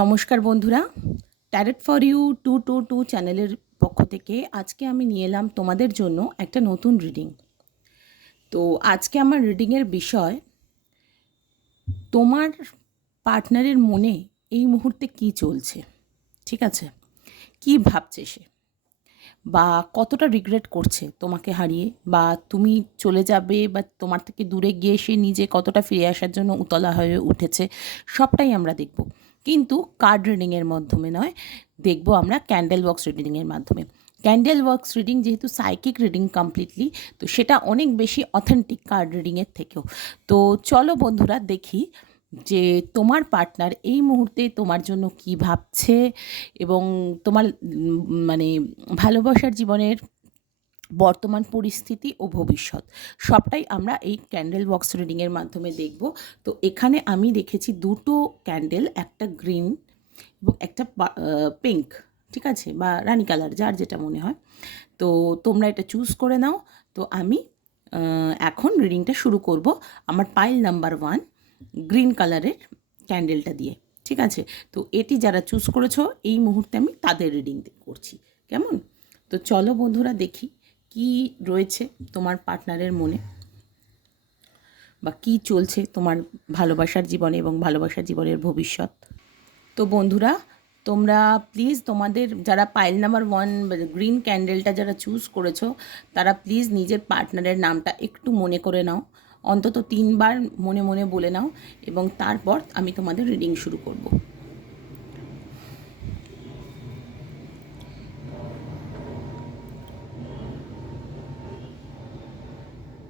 নমস্কার বন্ধুরা, tarot for you 222 চ্যানেলের পক্ষ থেকে আজকে আমি নিয়ে এলাম তোমাদের জন্য একটা নতুন রিডিং। তো আজকে আমার রিডিংয়ের বিষয়, তোমার পার্টনারের মনে এই মুহূর্তে কি চলছে, ঠিক আছে? কি ভাবছে সে, বা কতটা রিগ্রেট করছে তোমাকে হারিয়ে, বা তুমি চলে যাবে বা তোমার থেকে দূরে গিয়ে সে নিজে কতটা ফিরে আসার জন্য উতলা হয়ে উঠেছে, সবটাই আমরা দেখব। কিন্তু কার্ড রিডিংয়ের মাধ্যমে নয়, দেখব আমরা ক্যান্ডেল বক্স রিডিংয়ের মাধ্যমে। ক্যান্ডেল বক্স রিডিং যেহেতু সাইকিক রিডিং কমপ্লিটলি, তো সেটা অনেক বেশি অথেন্টিক কার্ড রিডিংয়ের থেকেও। তো চলো বন্ধুরা দেখি যে তোমার পার্টনার এই মুহূর্তে তোমার জন্য কি ভাবছে, এবং তোমার মানে ভালোবাসার জীবনের বর্তমান পরিস্থিতি ও ভবিষ্যৎ সবটাই আমরা এই ক্যান্ডেল বক্স রিডিংয়ের মাধ্যমে দেখব। তো এখানে আমি রেখেছি দুটো ক্যান্ডেল, একটা গ্রিন এবং একটা পিঙ্ক, ঠিক আছে, বা রানি কালার, যার যেটা মনে হয়। তো তোমরা এটা চুজ করে নাও। তো আমি এখন রিডিংটা শুরু করব আমার পাইল নাম্বার 1 গ্রিন কালারের ক্যান্ডেলটা দিয়ে, ঠিক আছে? তো এটি যারা চুজ করেছো এই মুহূর্তে আমি তাদের রিডিং করছি, কেমন? তো চলো বন্ধুরা দেখি কি রয়েছে তোমার পার্টনারের মনে, বা কি চলছে তোমার ভালোবাসার জীবনে এবং ভালোবাসার জীবনের ভবিষ্যৎ। তো বন্ধুরা, তোমরা প্লিজ তোমাদের যারা পাইল নাম্বার 1 গ্রিন ক্যান্ডেলটা যারা চুজ করেছো, তারা প্লিজ নিজের পার্টনারের নামটা একটু মনে করে নাও, অন্তত 3বার মনে মনে বলে নাও, এবং তারপর আমি তোমাদের রিডিং শুরু করব।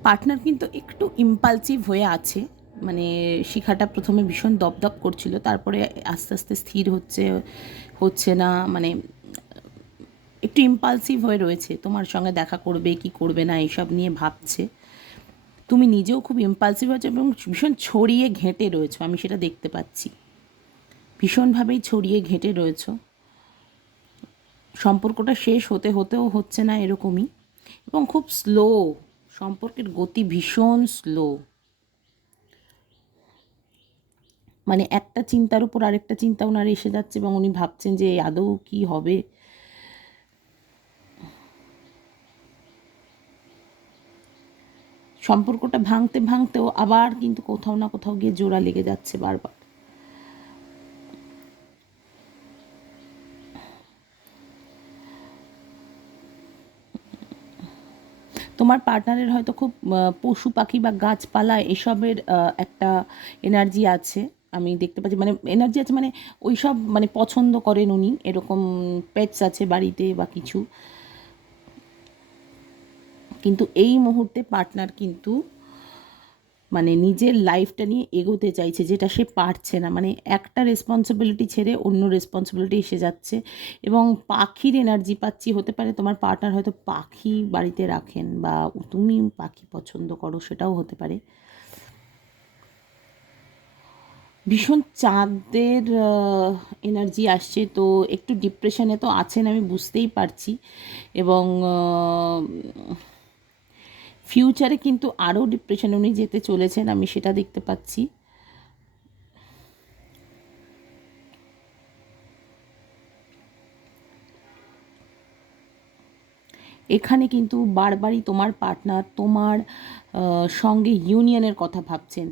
পার্টনার কিন্তু একটু ইম্পালসিভ হয়ে আছে, মানে শিখাটা প্রথমে ভীষণ দপদপ করছিল, তারপরে আস্তে আস্তে স্থির হচ্ছে হচ্ছে না, মানে একটু ইম্পালসিভ হয়ে রয়েছে। তোমার সঙ্গে দেখা করবে কি করবে না এইসব নিয়ে ভাবছে। তুমি নিজেও খুব ইম্পালসিভ হয়েছো এবং ভীষণ ছড়িয়ে ঘেঁটে রয়েছো, আমি সেটা দেখতে পাচ্ছি। ভীষণভাবেই ছড়িয়ে ঘেঁটে রয়েছো। সম্পর্কটা শেষ হতে হতেও হচ্ছে না এরকমই, এবং খুব স্লো, সম্পর্কের গতি ভীষণ স্লো। মানে একটা চিন্তার উপর আরেকটা চিন্তা ওনার এসে যাচ্ছে, এবং উনি ভাবছেন যে আদৌ কি হবে। সম্পর্কটা ভাঙতে ভাঙতেও আবার কিন্তু কোথাও না কোথাও গিয়ে জোড়া লেগে যাচ্ছে বারবার। তোমার পার্টনারের হয়তো খুব পশু পাখি বা গাছপালা এসবের একটা এনার্জি আছে, আমি দেখতে পাচ্ছি। মানে এনার্জি আছে, মানে ওই সব মানে পছন্দ করেন উনি, এরকম পেটস আছে বাড়িতে বা কিছু। কিন্তু এই মুহূর্তে পার্টনার কিন্তু মানে নিজের লাইফটা নিয়ে এগোতে চাইছে, যেটা সে পারছে না। মানে একটা রেসপন্সিবিলিটি ছেড়ে অন্য রেসপন্সিবিলিটি এসে যাচ্ছে, এবং পাখির এনার্জি পাচ্ছি। হতে পারে তোমার পার্টনার হয়তো পাখি বাড়িতে রাখেন, বা তুমি পাখি পছন্দ করো, সেটাও হতে পারে। ভীষণ চাঁদের এনার্জি আসছে, তো একটু ডিপ্রেশনে তো আছেন আমি বুঝতেই পারছি। এবং ফিউচারে কিন্তু আরও ডিপ্রেশনে উনি যেতে চলেছেন, আমি সেটা দেখতে পাচ্ছি। এখানে কিন্তু বারবারই তোমার পার্টনার তোমার সঙ্গে ইউনিয়নের কথা ভাবছেন,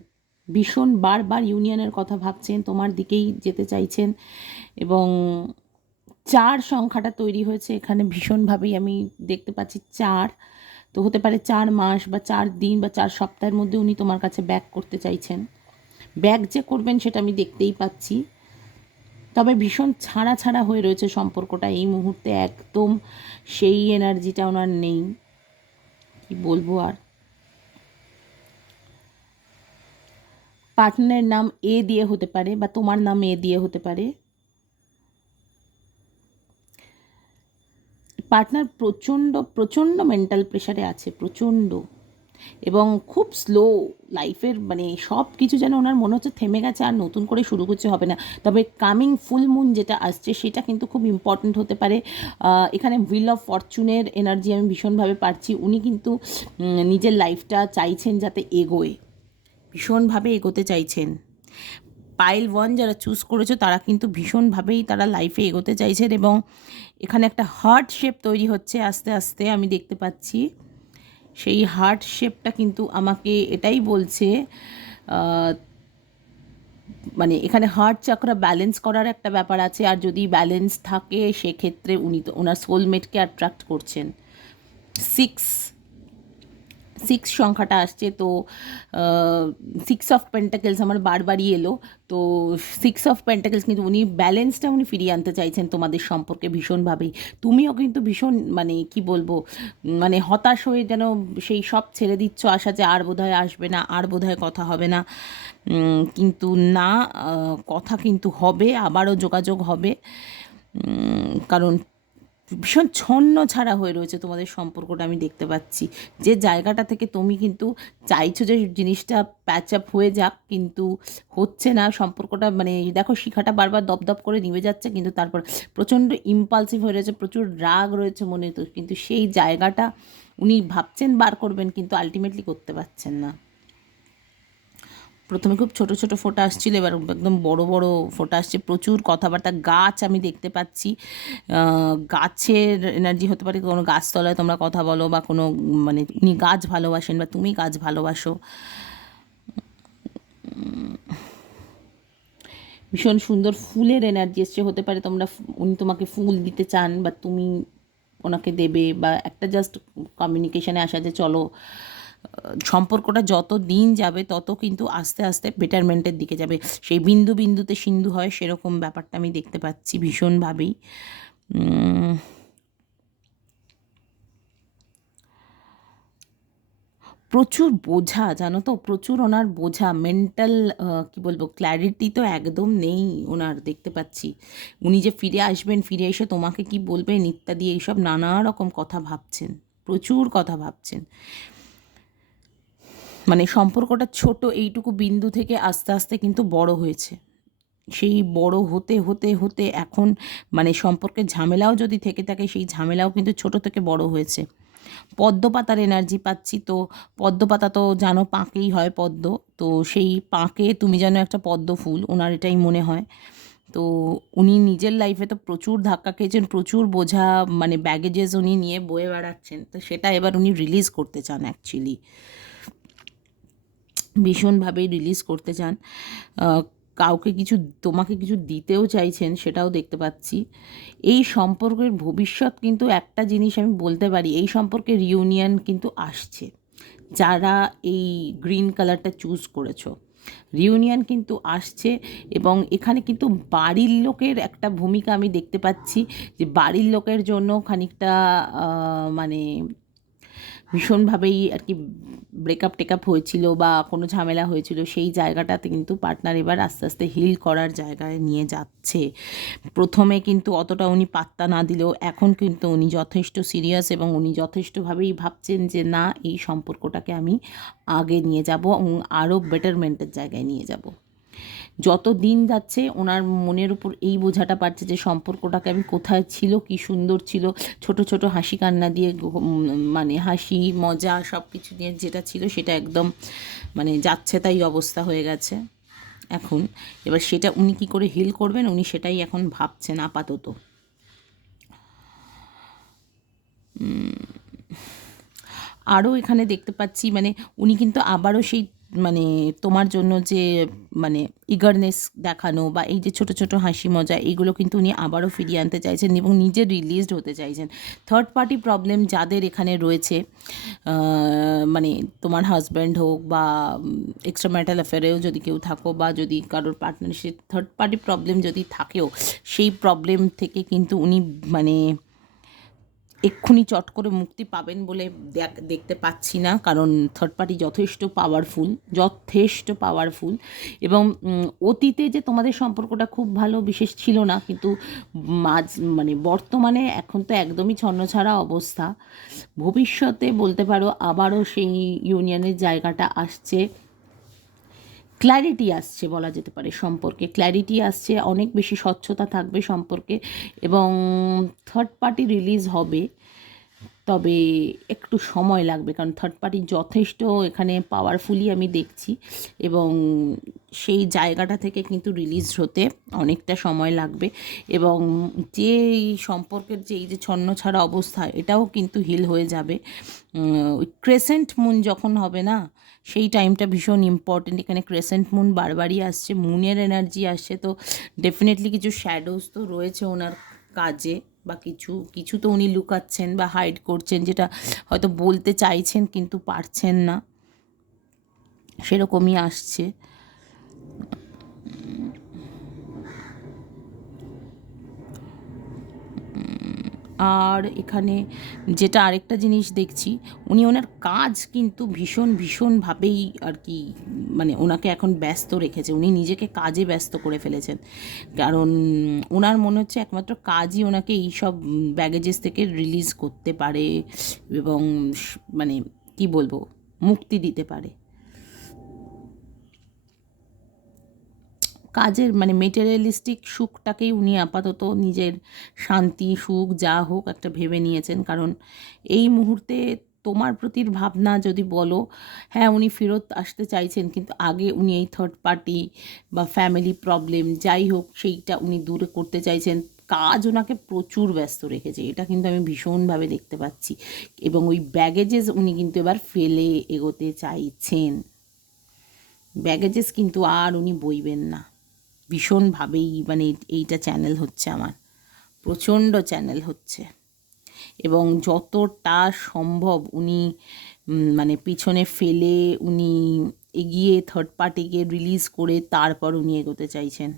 ভীষণ বারবার ইউনিয়নের কথা ভাবছেন, তোমার দিকেই যেতে চাইছেন। এবং 4 সংখ্যাটা তৈরি হয়েছে এখানে ভীষণভাবেই আমি দেখতে পাচ্ছি। 4 তো হতে পারে 4 মাস বা 4 দিন বা 4 সপ্তাহের মধ্যে উনি তোমার কাছে ব্যাক করতে চাইছেন। ব্যাক যে করবেন সেটা আমি দেখতেই পাচ্ছি, তবে ভীষণ ছাড়া ছাড়া হয়ে রয়েছে সম্পর্কটা এই মুহূর্তে, একদম সেই এনার্জিটা ওনার নেই। কি বলবো আর। পার্টনারের নাম এ দিয়ে হতে পারে, বা তোমার নাম এ দিয়ে হতে পারে। পার্টনার প্রচণ্ড প্রচণ্ড মেন্টাল প্রেশারে আছে, প্রচণ্ড, এবং খুব স্লো লাইফের, মানে সব কিছু যেন ওনার মনে হচ্ছে থেমে গেছে, আর নতুন করে শুরু করতে হবে না। তবে কামিং ফুল মুন যেটা আসছে সেটা কিন্তু খুব ইম্পর্ট্যান্ট হতে পারে। এখানে হুইল অফ ফরচুনের এনার্জি আমি ভীষণভাবে পাচ্ছি। উনি কিন্তু নিজের লাইফটা চাইছেন যাতে এগোয়, ভীষণভাবে এগোতে চাইছেন। পাইল 1 যারা চুজ করেছো তারা কিন্তু ভীষণভাবেই তারা লাইফে এগোতে চাইছেন, এবং এখানে একটা হার্ট শেপ তৈরি হচ্ছে আস্তে আস্তে আমি দেখতে পাচ্ছি। সেই হার্ট শেপটা কিন্তু আমাকে এটাই বলছে, মানে এখানে হার্ট চাকরা ব্যালেন্স করার একটা ব্যাপার আছে, আর যদি ব্যালেন্স থাকে সেক্ষেত্রে উনি তো ওনার সোলমেটকে অ্যাট্রাক্ট করছেন। 6 সংখ্যাটা আসছে, তো 6 অফ পেন্টাকেলস আমার বারবারই এলো। তো 6 অফ পেন্টাকেলস কিন্তু উনি ব্যালেন্সটা উনি ফিরিয়ে আনতে চাইছেন তোমাদের সম্পর্কে ভীষণভাবেই। তুমিও কিন্তু ভীষণ মানে কি বলবো, মানে হতাশ হয়ে যেন সেই সব ছেড়ে দিচ্ছ, আশা যে আর বোধহয় আসবে না, আর বোধহয় কথা হবে না। কিন্তু না, কথা কিন্তু হবে, আবারও যোগাযোগ হবে। কারণ ভীষণ ছন্ন ছাড়া হয়ে রয়েছে তোমাদের সম্পর্কটা আমি দেখতে পাচ্ছি। যে জায়গাটা থেকে তুমি কিন্তু চাইছো যে জিনিসটা প্যাচ আপ হয়ে যাক, কিন্তু হচ্ছে না সম্পর্কটা। মানে দেখো শিখাটা বারবার দপদপ করে নিভে যাচ্ছে, কিন্তু তারপর প্রচণ্ড ইম্পালসিভ হয়ে রয়েছে, প্রচুর রাগ রয়েছে মনে, তো কিন্তু সেই জায়গাটা উনি ভাবছেন বার করবেন, কিন্তু আলটিমেটলি করতে পারছেন না। প্রথমে খুব ছোট ছোট ফোঁটা আসছিল, এবার একদম বড় বড় ফোঁটা আসছে, প্রচুর কথাবার্তা। গাছ আমি দেখতে পাচ্ছি, গাছের এনার্জি হতে পারে, কোনো গাছতলায় তোমরা কথা বলো, বা কোনো মানে উনি গাছ ভালোবাসেন বা তুমি গাছ ভালোবাসো। ভীষণ সুন্দর ফুলের এনার্জি এসছে, হতে পারে তোমরা উনি তোমাকে ফুল দিতে চান বা তুমি ওনাকে দেবে, বা একটা জাস্ট কমিউনিকেশানে আসা যে চলো সম্পর্কটা যত দিন যাবে তত কিন্তু আস্তে আস্তে বেটারমেন্টের দিকে যাবে। সেই বিন্দু বিন্দুতে সিন্ধু হয়, সেরকম ব্যাপারটা আমি দেখতে পাচ্ছি ভীষণভাবেই। প্রচুর বোঝা, জানো তো, প্রচুর ওনার বোঝা, মেন্টাল কি বলবো, ক্ল্যারিটি তো একদম নেই ওনার, দেখতে পাচ্ছি। উনি যে ফিরে আসবেন, ফিরে এসে তোমাকে কি বলবেন ইত্যাদি, এইসব নানা রকম কথা ভাবছেন, প্রচুর কথা ভাবছেন। মানে সম্পর্কটা ছোট এইটুকু বিন্দু থেকে আস্তে আস্তে কিন্তু বড় হয়েছে। সেই বড় হতে হতে হতে এখন মানে সম্পর্কের ঝামেলাও যদি থেকে থাকে, সেই ঝামেলাও কিন্তু ছোট থেকে বড় হয়েছে। পদ্ম পাতার এনার্জি পাচ্ছি, তো পদ্ম পাতা তো জানো পাঁকেই হয় পদ্ম, তো সেই পাঁকে তুমি যেন একটা পদ্ম ফুল, ওনার এটাই মনে হয়। তো উনি নিজের লাইফে তো প্রচুর ধাক্কা খেয়েছেন, প্রচুর বোঝা মানে ব্যাগেজেস উনি নিয়ে বয়ে বেড়াচ্ছেন, তো সেটা এবার উনি রিলিজ করতে চান অ্যাকচুয়ালি, ভীষণভাবেই রিলিজ করতে চান। কাউকে কিছু, তোমাকে কিছু দিতেও চাইছেন, সেটাও দেখতে পাচ্ছি। এই সম্পর্কের ভবিষ্যৎ কিন্তু একটা জিনিস আমি বলতে পারি, এই সম্পর্কে রিউনিয়ন কিন্তু আসছে। যারা এই গ্রিন কালারটা চুজ করেছো, রিউনিয়ন কিন্তু আসছে, এবং এখানে কিন্তু বাড়ির লোকের একটা ভূমিকা আমি দেখতে পাচ্ছি, যে বাড়ির লোকের জন্য খানিকটা মানে ভীষণভাবেই আর কি ব্রেকআপ টেকআপ হয়েছিল বা কোনো ঝামেলা হয়েছিল, সেই জায়গাটাতে কিন্তু পার্টনার এবার আস্তে আস্তে হিল করার জায়গায় নিয়ে যাচ্ছে। প্রথমে কিন্তু অতটা উনি পাত্তা না দিলেও এখন কিন্তু উনি যথেষ্ট সিরিয়াস, এবং উনি যথেষ্টভাবেই ভাবছেন যে না, এই সম্পর্কটাকে আমি আগে নিয়ে যাব এবং আরও বেটারমেন্টের জায়গায় নিয়ে যাব। যত দিন যাচ্ছে ওনার মনের উপর এই বোঝাটা পাচ্ছে যে সম্পর্কটাকে আমি কোথায় ছিল, কি সুন্দর ছিল, ছোট ছোট হাসি কান্না দিয়ে মানে হাসি মজা সব কিছু নিয়ে যেটা ছিল সেটা একদম মানে যাচ্ছে তাই অবস্থা হয়ে গেছে এখন। এবার সেটা উনি কি করে হিল করবেন, উনি সেটাই এখন ভাবছেন আপাতত। আরও এখানে দেখতে পাচ্ছি মানে উনি কিন্তু আবারও সেই মানে তোমার জন্য যে মানে ইগারনেস দেখানো বা এই যে ছোট ছোট হাসি মজা, এইগুলো কিন্তু উনি আবারও ফিরিয়ে আনতে চাইছেন এবং নিজে রিলিজড হতে চাইছেন। থার্ড পার্টি প্রবলেম যাদের এখানে রয়েছে, মানে তোমার হাজব্যান্ড হোক বা এক্সট্রা ম্যারিটাল অ্যাফেয়ারেও যদি কেউ থাকো, বা যদি কারোর পার্টনারশিপ থার্ড পার্টি প্রবলেম যদি থাকেও, সেই প্রবলেম থেকে কিন্তু উনি মানে এক্ষুনি চট করে মুক্তি পাবেন বলে দেখতে পাচ্ছি না, কারণ থার্ড পার্টি যথেষ্ট পাওয়ারফুল। এবং অতীতে যে তোমাদের সম্পর্কটা খুব ভালো বিশেষ ছিল না, কিন্তু মানে বর্তমানে এখন তো একদমই ছন্নছাড়া অবস্থা। ভবিষ্যতে বলতে পারো আবারও সেই ইউনিয়নের জায়গাটা আসছে, ক্ল্যারিটি আসছে বলা যেতে পারে, সম্পর্কে ক্ল্যারিটি আসছে, অনেক বেশি স্বচ্ছতা থাকবে সম্পর্কে, এবং থার্ড পার্টি রিলিজ হবে। তবে একটু সময় লাগবে, কারণ থার্ড পার্টি যথেষ্ট এখানে পাওয়ারফুলি আমি দেখছি, এবং সেই জায়গাটা থেকে কিন্তু রিলিজ হতে অনেকটা সময় লাগবে। এবং যে এই সম্পর্কের যে এই যে ছন্নছাড়া অবস্থা, এটাও কিন্তু হিল হয়ে যাবে। ওই ক্রেসেন্ট মুন যখন হবে না, সেই টাইমটা ভীষণ ইম্পর্টেন্ট। এখানে ক্রেসেন্ট মুন বারবারই আসছে, মুনের এনার্জি আসছে, তো ডেফিনেটলি কিছু শ্যাডোজ তো রয়েছে ওনার কাজে, বা কিছু কিছু তো উনি লুকাচ্ছেন বা হাইড করছেন, যেটা হয়তো বলতে চাইছেন কিন্তু পারছেন না, সেরকমই আসছে। আর এখানে যেটা আরেকটা জিনিস দেখছি, উনি ওনার কাজ কিন্তু ভীষণভাবেই আর কি, মানে ওনাকে এখন ব্যস্ত রেখেছে, উনি নিজেকে কাজে ব্যস্ত করে ফেলেছেন। কারণ ওনার মনে হচ্ছে একমাত্র কাজই ওনাকে এইসব ব্যাগেজেস থেকে রিলিজ করতে পারে, এবং মানে কি বলবো, মুক্তি দিতে পারে। কাজের মানে মেটেরিয়ালিস্টিক সুখটাকেই উনি আপাতত নিজের শান্তি সুখ যা হোক একটা ভেবে নিয়েছেন। কারণ এই মুহূর্তে তোমার প্রতির ভাবনা যদি বলো, হ্যাঁ উনি ফেরত আসতে চাইছেন, কিন্তু আগে উনি এই থার্ড পার্টি বা ফ্যামিলি প্রবলেম যাই হোক সেইটা উনি দূরে করতে চাইছেন। কাজ ওনাকে প্রচুর ব্যস্ত রেখেছে, এটা কিন্তু আমি ভীষণভাবে দেখতে পাচ্ছি। এবং ওই ব্যাগেজেস উনি কিন্তু এবার ফেলে এগোতে চাইছেন, ব্যাগেজেস কিন্তু আর উনি বইবেন না ভীষণভাবেই। মানে এইটা চ্যানেল হচ্ছে আমার, প্রচণ্ড চ্যানেল হচ্ছে। এবং যতটা সম্ভব উনি মানে পিছনে ফেলে উনি এগিয়ে থার্ড পার্টিকে রিলিজ করে তারপর উনি এগোতে চাইছেন।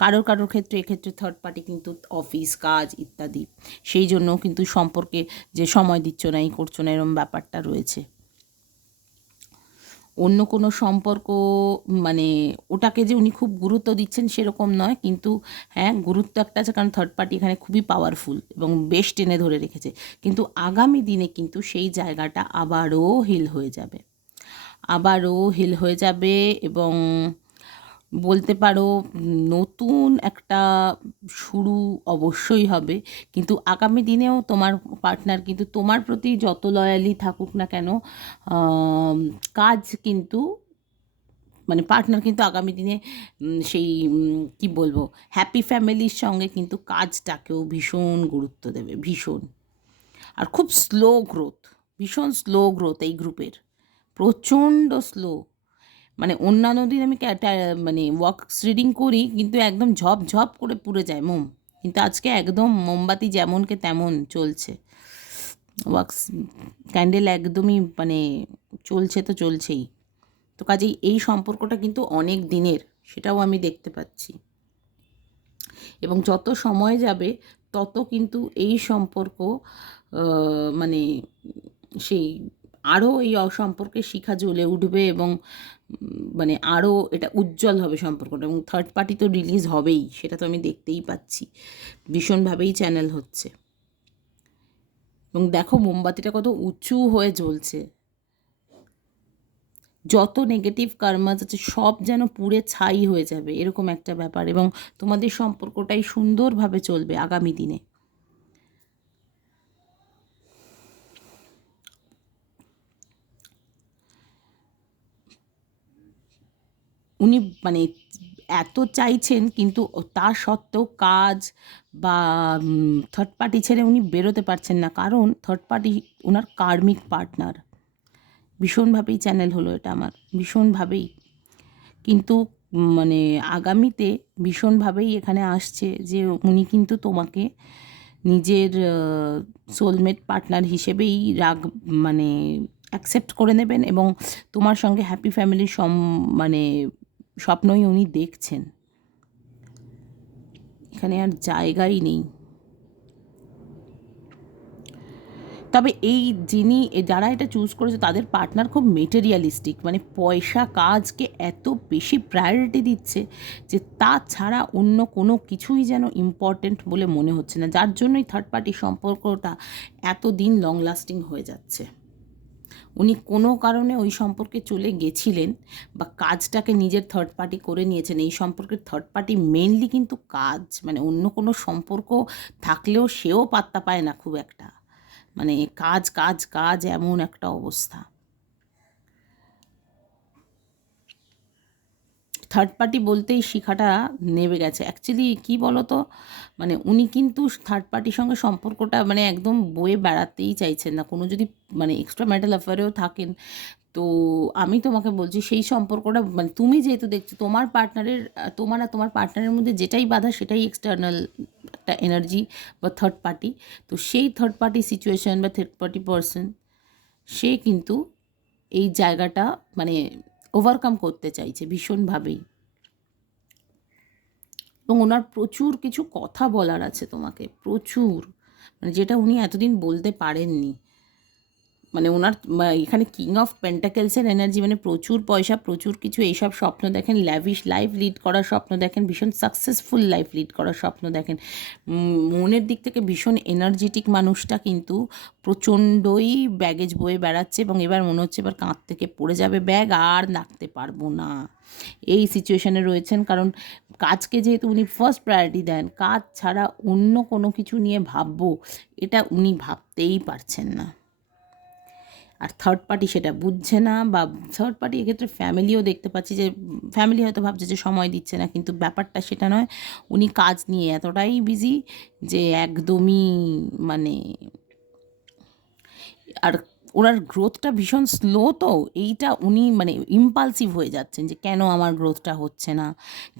কারোর কারোর ক্ষেত্রে এক্ষেত্রে থার্ড পার্টি কিন্তু অফিস কাজ ইত্যাদি, সেই জন্য কিন্তু সম্পর্কে যে সময় দিচ্ছ না এই করছো না এরম ব্যাপারটা রয়েছে। অন্য কোনো সম্পর্ক মানে ওটাকে যে উনি খুব গুরুত্ব দিচ্ছেন সেরকম নয়, কিন্তু হ্যাঁ গুরুত্ব একটা আছে, কারণ থার্ড পার্টি এখানে খুবই পাওয়ারফুল এবং বেশ টেনে ধরে রেখেছে। কিন্তু আগামী দিনে কিন্তু সেই জায়গাটা আবারও হিল হয়ে যাবে, আবারও হিল হয়ে যাবে। এবং বলতে পারো নতুন একটা শুরু অবশ্যই হবে। কিন্তু আগামী দিনেও তোমার পার্টনার কিন্তু তোমার প্রতি যত লয়ালি থাকুক না কেন, আম, কাজ কিন্তু মানে পার্টনার কিন্তু আগামী দিনে সেই কি বলবো, হ্যাপি ফ্যামিলির সঙ্গে কিন্তু কাজটাকেও ভীষণ গুরুত্ব দেবে, ভীষণ। আর খুব স্লো গ্রোথ, ভীষণ স্লো গ্রোথ এই গ্রুপের, প্রচণ্ড স্লো। মানে অন্যান্য দিন আমি মানে ওয়াক্স রিডিং করি কিন্তু একদম ঝপ ঝপ করে পুড়ে যায় মোম, কিন্তু আজকে একদম মোমবাতি যেমনকে তেমন চলছে, ওয়াক্স ক্যান্ডেল একদমই মানে চলছে তো চলছেই। তো কাজেই এই সম্পর্কটা কিন্তু অনেক দিনের, সেটাও আমি দেখতে পাচ্ছি। এবং যত সময় যাবে তত কিন্তু এই সম্পর্ক মানে সেই আরও এই অসম্পর্কের শিখা জ্বলে উঠবে, এবং মানে আরও এটা উজ্জ্বল হবে সম্পর্কটা। এবং থার্ড পার্টি তো রিলিজ হবেই, সেটা তো আমি দেখতেই পাচ্ছি, ভীষণভাবেই চ্যানেল হচ্ছে। এবং দেখো মোমবাতিটা কত উঁচু হয়ে জ্বলছে, যত নেগেটিভ কার্মাস আছে সব যেন পুড়ে ছাই হয়ে যাবে এরকম একটা ব্যাপার। এবং তোমাদের সম্পর্কটাই সুন্দরভাবে চলবে আগামী দিনে। উনি মানে এত চাইছেন, কিন্তু তা সত্ত্বেও কাজ বা থার্ড পার্টি ছেড়ে উনি বেরোতে পারছেন না, কারণ থার্ড পার্টি ওনার কার্মিক পার্টনার। ভীষণভাবেই চ্যানেল হলো এটা আমার, ভীষণভাবেই। কিন্তু মানে আগামীতে ভীষণভাবেই এখানে আসছে যে উনি কিন্তু তোমাকে নিজের সোলমেট পার্টনার হিসেবেই মানে অ্যাকসেপ্ট করে নেবেন, এবং তোমার সঙ্গে হ্যাপি ফ্যামিলির মানে স্বপ্নই উনি দেখছেন। এখানে আর জায়গাই নেই। তবে এই যিনি যারা এটা চুজ করেছে তাদের পার্টনার খুব মেটেরিয়ালিস্টিক, মানে পয়সা কাজকে এত বেশি প্রায়োরিটি দিচ্ছে যে তা ছাড়া অন্য কোনো কিছুই যেন ইম্পর্টেন্ট বলে মনে হচ্ছে না, যার জন্যই থার্ড পার্টি সম্পর্কটা এত দিন লং লাস্টিং হয়ে যাচ্ছে। উনি কোনো কারণে ওই সম্পর্কে চলে গেছিলেন বা কাজটাকে নিজের থার্ড পার্টি করে নিয়েছেন। এই সম্পর্কের থার্ড পার্টি মেনলি কিন্তু কাজ, মানে অন্য কোনো সম্পর্ক থাকলেও সেও পাত্তা পায় না খুব একটা, মানে কাজ কাজ কাজ এমন একটা অবস্থা। থার্ড পার্টি বলতেই শিখাটা নেবে গেছে। অ্যাকচুয়ালি কী বলো তো, মানে উনি কিন্তু থার্ড পার্টির সঙ্গে সম্পর্কটা মানে একদম বয়ে বেড়াতেই চাইছেন না। কোনো যদি মানে এক্সট্রা ম্যারিটাল অ্যাফেয়ারেও থাকেন, তো আমি তোমাকে বলছি সেই সম্পর্কটা মানে তুমি যেহেতু দেখছো তোমার পার্টনারের, তোমার আর তোমার পার্টনারের মধ্যে যেটাই বাধা সেটাই এক্সটার্নাল একটা এনার্জি বা থার্ড পার্টি। তো সেই থার্ড পার্টি সিচুয়েশন বা থার্ড পার্টি পার্সন সে কিন্তু এই জায়গাটা মানে ওভারকাম করতে চাইছে ভীষণভাবেই, এবং ওনার প্রচুর কিছু কথা বলার আছে তোমাকে, প্রচুর, মানে যেটা উনি এতদিন বলতে পারেননি। মানে ওনার এখানে কিং অফ পেন্টাকেলসের এনার্জি, মানে প্রচুর পয়সা, প্রচুর কিছু এইসব স্বপ্ন দেখেন, ল্যাভিশ লাইফ লিড করার স্বপ্ন দেখেন, ভীষণ সাকসেসফুল লাইফ লিড করার স্বপ্ন দেখেন। মনের দিক থেকে ভীষণ এনার্জেটিক মানুষটা কিন্তু প্রচণ্ডই ব্যাগেজ বয়ে বেড়াচ্ছে, এবং এবার মনে হচ্ছে এবার কাঁধ থেকে পড়ে যাবে ব্যাগ, আর নাড়তে পারবো না, এই সিচুয়েশানে রয়েছেন। কারণ কাজকে যেহেতু উনি ফার্স্ট প্রায়োরিটি দেন, কাজ ছাড়া অন্য কোনো কিছু নিয়ে ভাববো এটা উনি ভাবতেই পারছেন না। আর থার্ড পার্টি সেটা বুঝছে না, বা থার্ড পার্টি এক্ষেত্রে ফ্যামিলিও দেখতে পাচ্ছি যে ফ্যামিলি হয়তো ভাবছে যে সময় দিচ্ছে না, কিন্তু ব্যাপারটা সেটা নয়। উনি কাজ নিয়ে এতটাই বিজি যে একদমই মানে, আর ওনার গ্রোথটা ভীষণ স্লো, তো এইটা উনি মানে ইম্পালসিভ হয়ে যাচ্ছেন যে কেন আমার গ্রোথটা হচ্ছে না,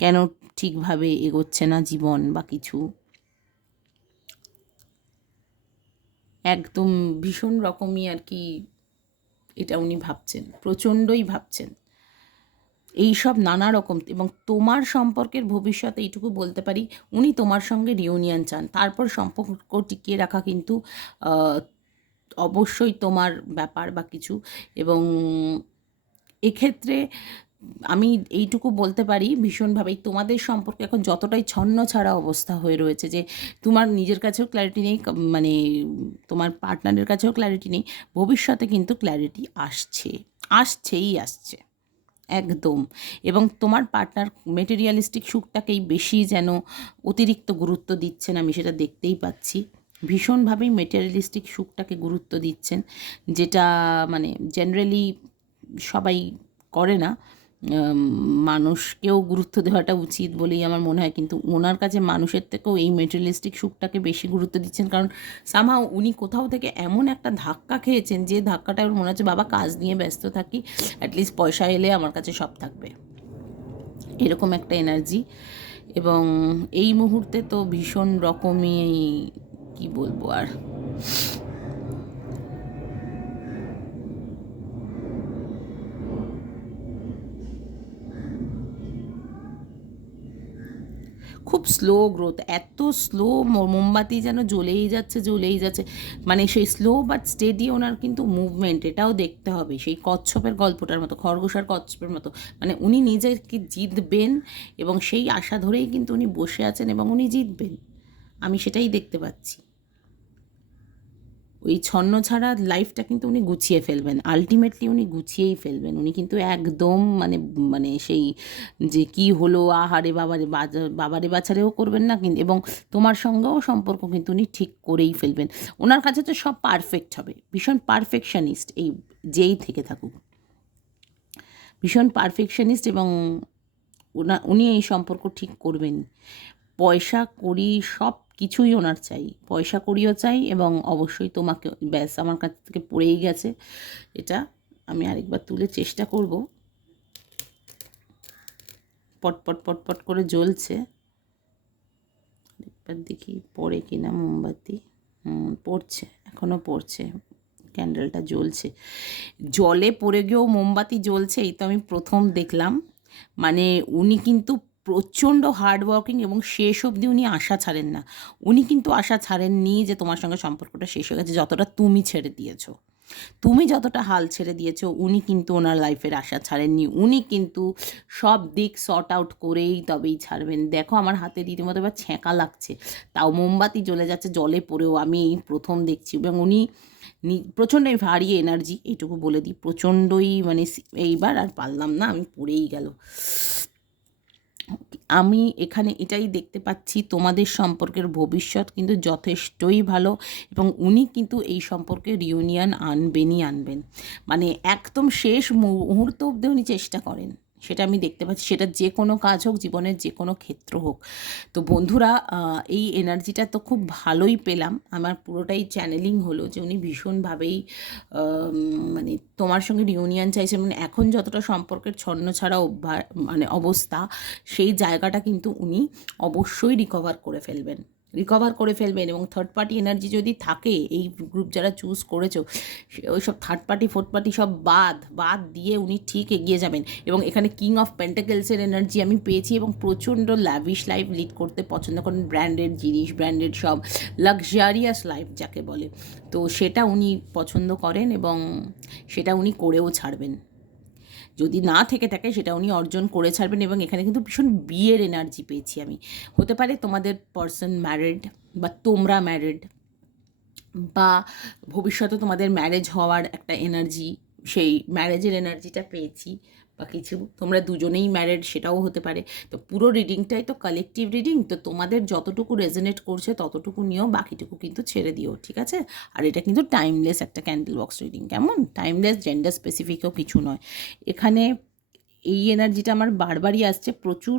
কেন ঠিকভাবে এগোচ্ছে না জীবন বা কিছু, একদম ভীষণ রকমই আর কি এটা উনি ভাবছেন, প্রচণ্ডই ভাবছেন এই সব নানা রকম। এবং তোমার সম্পর্কের ভবিষ্যতে এইটুকু বলতে পারি, উনি তোমার সঙ্গে রিউনিয়ন চান, তারপর সম্পর্ক টিকিয়ে রাখা কিন্তু অবশ্যই তোমার ব্যাপার বা কিছু। এবং এক্ষেত্রে আমি এইটুকু বলতে পারি ভীষণভাবেই তোমাদের সম্পর্ক এখন যতটাই ছন্ন ছাড়া অবস্থা হয়ে রয়েছে, যে তোমার নিজের কাছেও ক্ল্যারিটি নেই, মানে তোমার পার্টনারের কাছেও ক্ল্যারিটি নেই, ভবিষ্যতে কিন্তু ক্ল্যারিটি আসছে, আসছেই আসছে একদম। এবং তোমার পার্টনার মেটেরিয়ালিস্টিক সুখটাকেই বেশি যেন অতিরিক্ত গুরুত্ব দিচ্ছেন, আমি সেটা দেখতেই পাচ্ছি, ভীষণভাবেই মেটেরিয়ালিস্টিক সুখটাকে গুরুত্ব দিচ্ছেন, যেটা মানে জেনারেলি সবাই করে না। মানুষকেও গুরুত্ব দেওয়াটা উচিত বলেই আমার মনে হয়, কিন্তু ওনার কাছে মানুষের থেকেও এই মেটেরিয়ালিস্টিক সুখটাকে বেশি গুরুত্ব দিচ্ছেন। কারণ সামহাও উনি কোথাও থেকে এমন একটা ধাক্কা খেয়েছেন, যে ধাক্কাটা ওর মনে হচ্ছে বাবা কাজ নিয়ে ব্যস্ত থাকি, অ্যাটলিস্ট পয়সা এলে আমার কাছে সব থাকবে, এরকম একটা এনার্জি। এবং এই মুহূর্তে তো ভীষণ রকমই কি বলবো আর, খুব স্লো গ্রোথ, এত স্লো, মোমবাতি যেন জ্বলেই যাচ্ছে জ্বলেই যাচ্ছে, মানে সেই স্লো বাট স্টেডি ওনার কিন্তু মুভমেন্ট, এটাও দেখতে হবে, সেই কচ্ছপের গল্পটার মতো, খরগোশ আর কচ্ছপের মতো, মানে উনি নিজেকে জিতবেন, এবং সেই আশা ধরেই কিন্তু উনি বসে আছেন, এবং উনি জিতবেন, আমি সেটাই দেখতে পাচ্ছি। ওই ছন্ন ছাড়া লাইফটা কিন্তু উনি গুছিয়ে ফেলবেন, আলটিমেটলি উনি গুছিয়েই ফেলবেন, উনি কিন্তু একদম মানে মানে সেই যে কি হলো আহারে বাবারে বাবারে বাছারেও করবেন না কিন্তু, এবং তোমার সঙ্গেও সম্পর্ক কিন্তু উনি ঠিক করেই ফেলবেন। ওনার কাছে তো সব পারফেক্ট হবে, ভীষণ পারফেকশনিস্ট, এই যেই থেকে থাকুক ভীষণ পারফেকশনিস্ট, এবং উনি এই সম্পর্ক ঠিক করবেন। পয়সা কড়ি সব কিছুই ওনার চাই, পয়সা কড়িও চাই, এবং অবশ্যই তোমাকে, ব্যাস আমার কাছ থেকে পড়েই গেছে এটা, আমি আরেকবার তুলে চেষ্টা করব, পটপট পটপট করে জ্বলছে, একবার দেখি পড়ে কিনা মোমবাতি, পড়ছে, এখনও পড়ছে, ক্যান্ডেলটা জ্বলছে, জলে পড়ে গিয়েও মোমবাতি জ্বলছে, এই তো আমি প্রথম দেখলাম। মানে উনি কিন্তু প্রচণ্ড হার্ড ওয়ার্কিং, এবং শেষ অবধি উনি আশা ছাড়েন না, উনি কিন্তু আশা ছাড়েননি যে তোমার সঙ্গে সম্পর্কটা শেষ হয়ে গেছে, যতটা তুমি ছেড়ে দিয়েছো, তুমি যতটা হাল ছেড়ে দিয়েছো, উনি কিন্তু ওনার লাইফের আশা ছাড়েননি, উনি কিন্তু সব দিক সর্ট আউট করেই তবেই ছাড়বেন। দেখো আমার হাতে রীতিমতো এবার ছ্যাঁকা লাগছে, তাও মোমবাতি জ্বলে যাচ্ছে জলে পড়েও, আমি এই প্রথম দেখছি। এবং উনি প্রচণ্ডই ভারী এনার্জি, এইটুকু বলে দিই, প্রচণ্ডই মানে এইবার আর পারলাম না, আমি পড়েই গেল। আমি এখানে এটাই দেখতে পাচ্ছি, তোমাদের সম্পর্কের ভবিষ্যৎ কিন্তু যথেষ্টই ভালো, এবং উনি কিন্তু এই সম্পর্কে রিউনিয়ন আনবেন। মানে একদম শেষ মুহূর্ত অবধি উনি চেষ্টা করেন, সেটা আমি দেখতে পাচ্ছি, সেটা যে কোনো কাজ হোক, জীবনের যে কোনো ক্ষেত্র হোক। তো বন্ধুরা, এই এনার্জিটা তো খুব ভালোই পেলাম, আমার পুরোটাই চ্যানেলিং হলো যে উনি ভীষণভাবেই মানে তোমার সঙ্গে রিউনিয়ন চাইছেন। মানে এখন যতটা সম্পর্কের ছন্নছাড়া মানে অবস্থা, সেই জায়গাটা কিন্তু উনি অবশ্যই রিকভার করে ফেলবেন। এবং থার্ড পার্টি এনার্জি যদি থাকে, এই গ্রুপ যারা চুজ করেছো, ওই সব থার্ড পার্টি ফোর্থ পার্টি সব বাদ দিয়ে উনি ঠিক এগিয়ে যাবেন। এবং এখানে কিং অফ পেন্টাকেলসের এনার্জি আমি পেয়েছি, এবং প্রচণ্ড ল্যাভিশ লাইফ লিড করতে পছন্দ করেন, ব্র্যান্ডেড জিনিস, ব্র্যান্ডেড সব লাক্সারিয়াস লাইফ যাকে বলে, তো সেটা উনি পছন্দ করেন এবং সেটা উনি করেও ছাড়বেন। যদি না থেকে থাকে সেটা উনি অর্জন করে ছাড়বেন। এবং এখানে কিন্তু ভীষণ বিয়ের এনার্জি পেয়েছি আমি। হতে পারে তোমাদের পার্সন ম্যারিড, বা তোমরা ম্যারিড, বা ভবিষ্যতে তোমাদের ম্যারেজ হওয়ার একটা এনার্জি, সেই ম্যারেজের এনার্জিটা পেয়েছি। বা কিছু তোমরা দুজনেই ম্যারেড, সেটাও হতে পারে। তো পুরো রিডিংটাই তো কালেকটিভ রিডিং, তো তোমাদের যতটুকু রেজোনেট করছে ততটুকু নিয়েও, বাকিটুকু কিন্তু ছেড়ে দিও, ঠিক আছে? আর এটা কিন্তু টাইমলেস একটা ক্যান্ডেল বক্স রিডিং, কেমন? টাইমলেস, জেন্ডার স্পেসিফিকও কিছু নয় এখানে। এই এনার্জিটা আমার বারবারই আসছে প্রচুর।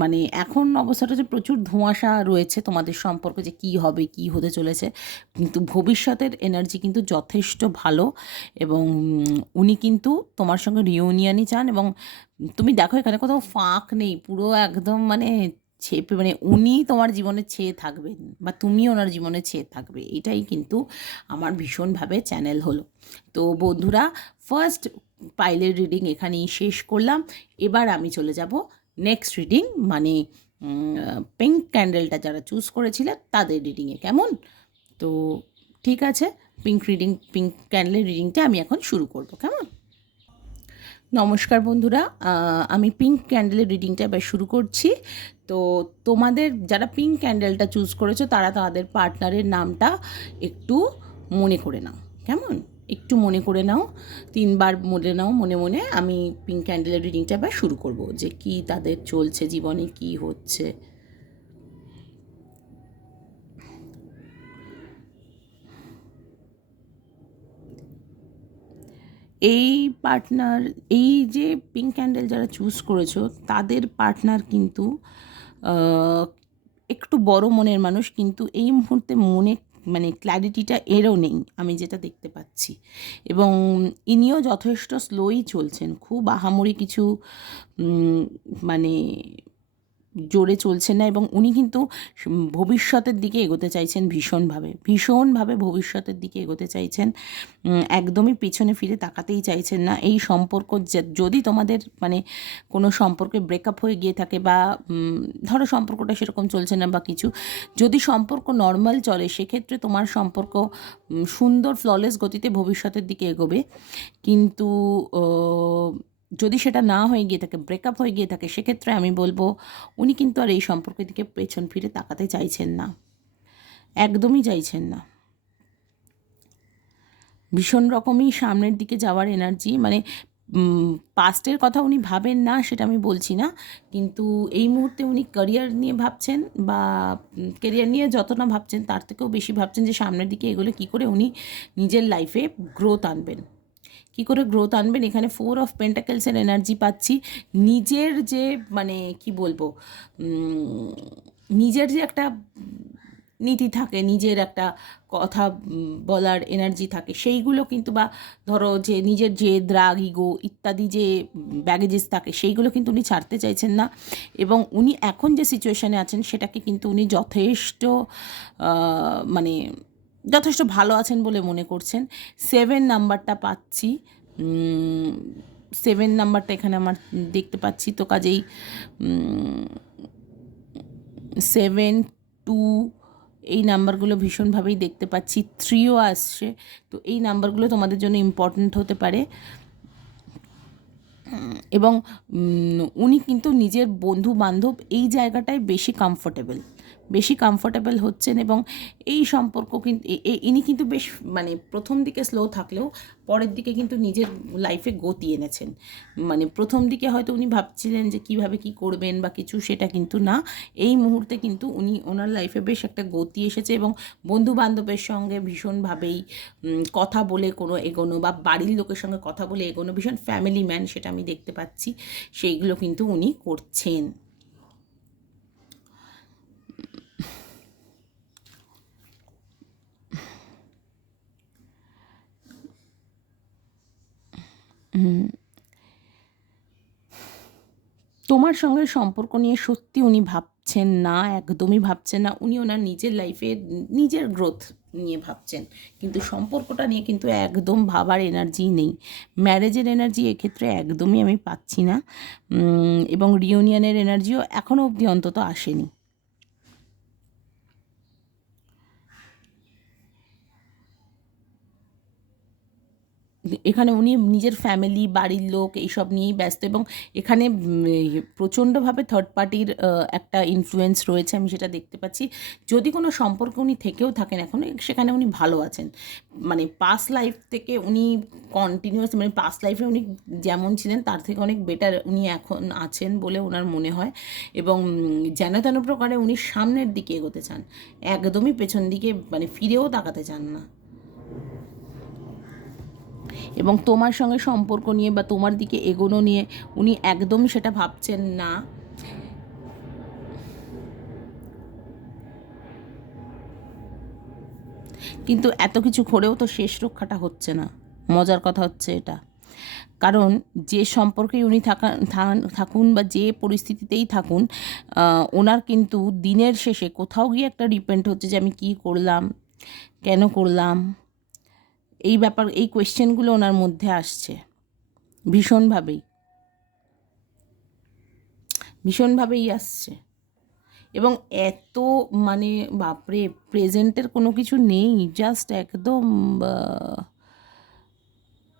মানে এখন অবস্থাটা যে প্রচুর ধোঁয়াশা রয়েছে তোমাদের সম্পর্কে, যে কী হবে, কী হতে চলেছে, কিন্তু ভবিষ্যতের এনার্জি কিন্তু যথেষ্ট ভালো। এবং উনি কিন্তু তোমার সঙ্গে রিউনিয়নই চান। এবং তুমি দেখো এখানে কোথাও ফাঁক নেই, পুরো একদম মানে ছেপে, মানে উনি তোমার জীবনে ছেয়ে থাকবেন, বা তুমি ওনার জীবনে ছেয়ে থাকবে, এটাই কিন্তু আমার ভীষণভাবে চ্যানেল হলো। তো বন্ধুরা, ফার্স্ট পাইলের রিডিং এখানেই শেষ করলাম। এবার আমি চলে যাব নেক্সট রিডিং, মানে পিঙ্ক ক্যান্ডেলটা যারা চুজ করেছিলেন তাদের রিডিংয়ে, কেমন? তো ঠিক আছে, পিঙ্ক ক্যান্ডেলের রিডিংটা আমি এখন শুরু করব, কেমন? নমস্কার বন্ধুরা, আমি পিঙ্ক ক্যান্ডেলের রিডিংটা এবার শুরু করছি। তো তোমাদের যারা পিঙ্ক ক্যান্ডেলটা চুজ করেছো, তারা তাদের পার্টনারের নামটা একটু মনে করে নাও, কেমন? একটু মনে করে নাও, 3বার মনে নাও মনে মনে। আমি পিঙ্ক ক্যান্ডেলের রিডিংটা এবার শুরু করব, যে কি তাদের চলছে জীবনে, কি হচ্ছে। এই পার্টনার, এই যে পিঙ্ক ক্যান্ডেল যারা চুজ করেছো, তাদের পার্টনার কিন্তু একটু বড় মনের মানুষ, কিন্তু এই মুহূর্তে মনে মানে ক্ল্যারিটিটা এরও নেই, আমি যেটা দেখতে পাচ্ছি। এবং ইনিও যথেষ্ট স্লোই চলছেন, খুব আহামরি কিছু মানে জোরে চলছে না। এবং উনি কিন্তু ভবিষ্যতের দিকে এগোতে চাইছেন, ভীষণভাবে ভবিষ্যতের দিকে এগোতে চাইছেন, একদমই পিছনে ফিরে তাকাতেই চাইছেন না। এই সম্পর্ক যদি তোমাদের মানে কোনো সম্পর্কে ব্রেকআপ হয়ে গিয়ে থাকে, বা ধরো সম্পর্কটা সেরকম চলছে না বা কিছু, যদি সম্পর্ক নর্মাল চলে, সেক্ষেত্রে তোমার সম্পর্ক সুন্দর ফ্ললেস গতিতে ভবিষ্যতের দিকে এগোবে। কিন্তু যদি সেটা না হয়ে গিয়ে থাকে, ব্রেকআপ হয়ে গিয়ে থাকে, সেক্ষেত্রে আমি বলবো উনি কিন্তু আর এই সম্পর্কের দিকে পেছন ফিরে তাকাতে চাইছেন না, একদমই চাইছেন না। ভীষণ রকমই সামনের দিকে যাওয়ার এনার্জি, মানে পাস্টের কথা উনি ভাবেন না সেটা আমি বলছি না, কিন্তু এই মুহূর্তে উনি ক্যারিয়ার নিয়ে ভাবছেন, বা ক্যারিয়ার নিয়ে যত না ভাবছেন তার থেকেও বেশি ভাবছেন যে সামনের দিকে এগোলে কী করে উনি নিজের লাইফে গ্রোথ আনবেন, কী করে গ্রোথ আনবেন। এখানে 4 অফ পেন্টাকেলসের এনার্জি পাচ্ছি। নিজের যে মানে কি বলবো, নিজের যে একটা নীতি থাকে, নিজের একটা কথা বলার এনার্জি থাকে, সেইগুলো কিন্তু, বা ধরো যে নিজের যে দ্রাগ, ইগো ইত্যাদি যে ব্যাগেজেস থাকে, সেইগুলো কিন্তু উনি ছাড়তে চাইছেন না। এবং উনি এখন যে সিচুয়েশানে আছেন সেটাকে কিন্তু উনি মানে যথেষ্ট ভালো আছেন বলে মনে করছেন। 7 নাম্বারটা পাচ্ছি, 7 নাম্বারটা এখানে আমার দেখতে পাচ্ছি, তো কাজেই 7, 2 এই নাম্বারগুলো ভীষণভাবেই দেখতে পাচ্ছি। 3ও আসছে, তো এই নাম্বারগুলো তোমাদের জন্য ইম্পর্ট্যান্ট হতে পারে। এবং উনি কিন্তু নিজের বন্ধু বান্ধব এই জায়গাটায় বেশি কমফোর্টেবল, বেশি কমফোর্টেবল হচ্ছেন। এবং এই সম্পর্ক কিন্তু ইনি কিন্তু বেশ মানে প্রথম দিকে স্লো থাকলেও পরের দিকে কিন্তু নিজের লাইফে গতি এনেছেন। মানে প্রথম দিকে হয়তো উনি ভাবছিলেন যে কিভাবে কি করবেন বা কিছু, সেটা কিন্তু না। এই মুহূর্তে কিন্তু ওনার লাইফে বেশ একটা গতি এসেছে এবং বন্ধু বান্ধবের সঙ্গে ভীষণভাবেই কথা বলে কোনো এগোনো বা বাড়ির লোকের সঙ্গে কথা বলে এগোনো, ভীষণ ফ্যামিলি ম্যান সেটা আমি দেখতে পাচ্ছি, সেইগুলো কিন্তু উনি করছেন। তোমার সঙ্গে সম্পর্ক নিয়ে সত্যি উনি ভাবছেন না, একদমই ভাবছেন না। উনি ওনার নিজের লাইফে নিজের গ্রোথ নিয়ে ভাবছেন, কিন্তু সম্পর্কটা নিয়ে কিন্তু একদম ভাবার এনার্জি নেই। ম্যারেজের এনার্জি এক্ষেত্রে একদমই আমি পাচ্ছি না, এবং রিউনিয়নের এনার্জিও এখনও অবধি অন্তত আসেনি। এখানে উনি নিজের ফ্যামিলি, বাড়ির লোক এইসব নিয়েই ব্যস্ত, এবং এখানে প্রচণ্ডভাবে থার্ড পার্টির একটা ইনফ্লুয়েন্স রয়েছে, আমি সেটা দেখতে পাচ্ছি। যদি কোনো সম্পর্কে উনি থেকেও থাকেন এখন, সেখানে উনি ভালো আছেন। মানে পাস্ট লাইফ থেকে উনি কন্টিনিউয়াস, মানে পাস্ট লাইফে উনি যেমন ছিলেন তার থেকে অনেক বেটার উনি এখন আছেন বলে ওনার মনে হয়। এবং যেন তেন প্রকারে উনি সামনের দিকে এগোতে চান, একদমই পেছন দিকে মানে ফিরেও তাকাতে চান না। এবং তোমার সঙ্গে সম্পর্ক নিয়ে বা তোমার দিকে এগোনো নিয়ে উনি একদমই সেটা ভাবছেন না। কিন্তু এত কিছু করেও তো শেষ রক্ষাটা হচ্ছে না। মজার কথা হচ্ছে এটা। কারণ যে সম্পর্কেই উনি থাকুন বা যে পরিস্থিতিতেই থাকুন, ওনার কিন্তু দিনের শেষে কোথাও গিয়ে একটা ডিপেন্ড হচ্ছে যে আমি কী করলাম, কেন করলাম, এই ব্যাপার, এই কোয়েশ্চেনগুলো ওনার মধ্যে আসছে ভীষণভাবেই, ভীষণভাবেই আসছে। এবং এত মানে বাপরে, প্রেজেন্টের কোনো কিছু নেই, জাস্ট একদম